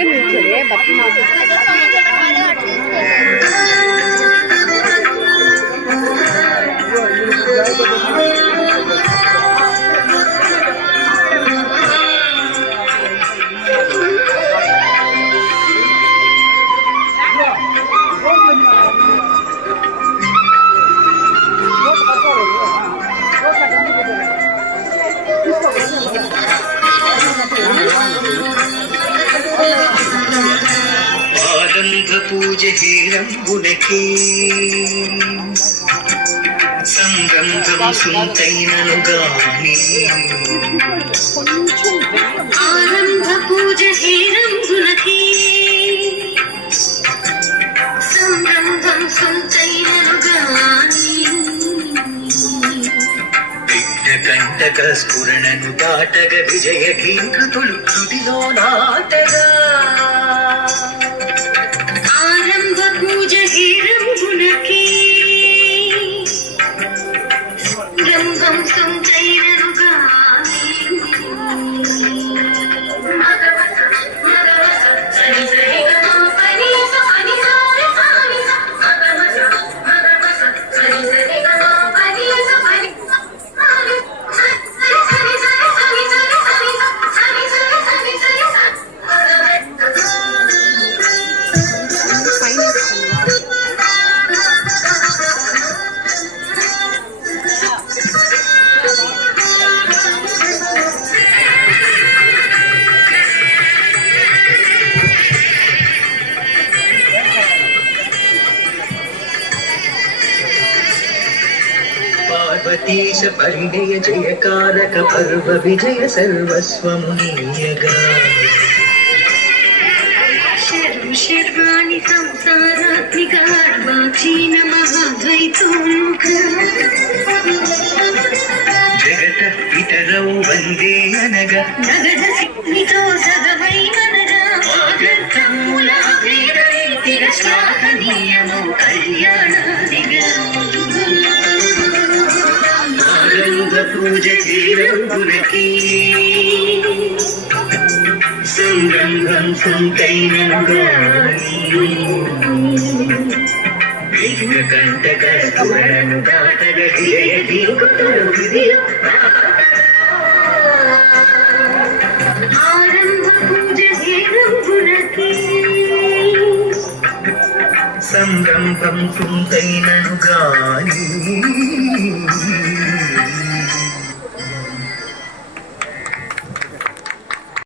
second నిల్చోలే బట్టి ఆరంభ పూజ హీరంబునకే సంరంభం సుంతైనను గాని ఆరంభ పూజ హీరంబునకే సంరంభం సుంతైనను గాని కంటక స్ఫురణను దాటగ విజయ కీకృతులు కృతిలో నాటగా ఆరంభ పూజ హీరంబునకే రంభం సంచైనను గాని పార్వతీశ పరిణయ జయకారక పర్వ విజయ సర్వస్వము నీయగా శర్వాణి సంసారాత్మికార్వాక్షీణ మహాద్వైతోన్ముఖ జగత పితరౌ వందే అనగా నగర సిద్ధితో సగవై మనగా ఆగర్తమూలాగ్రేదరే తిరశ్లాఘనీయమో కళ్యాణాదిగా ఆరంభ పూజ హీరంబునకే సంరంభం సుంతైనను గాని విఘ్న కంటక స్ఫురణను దాటగ విజయ కీకృతులు కృతిలో ఆరంభ పూజ హీరంబునకే సంరంభం సుంతైనను గాని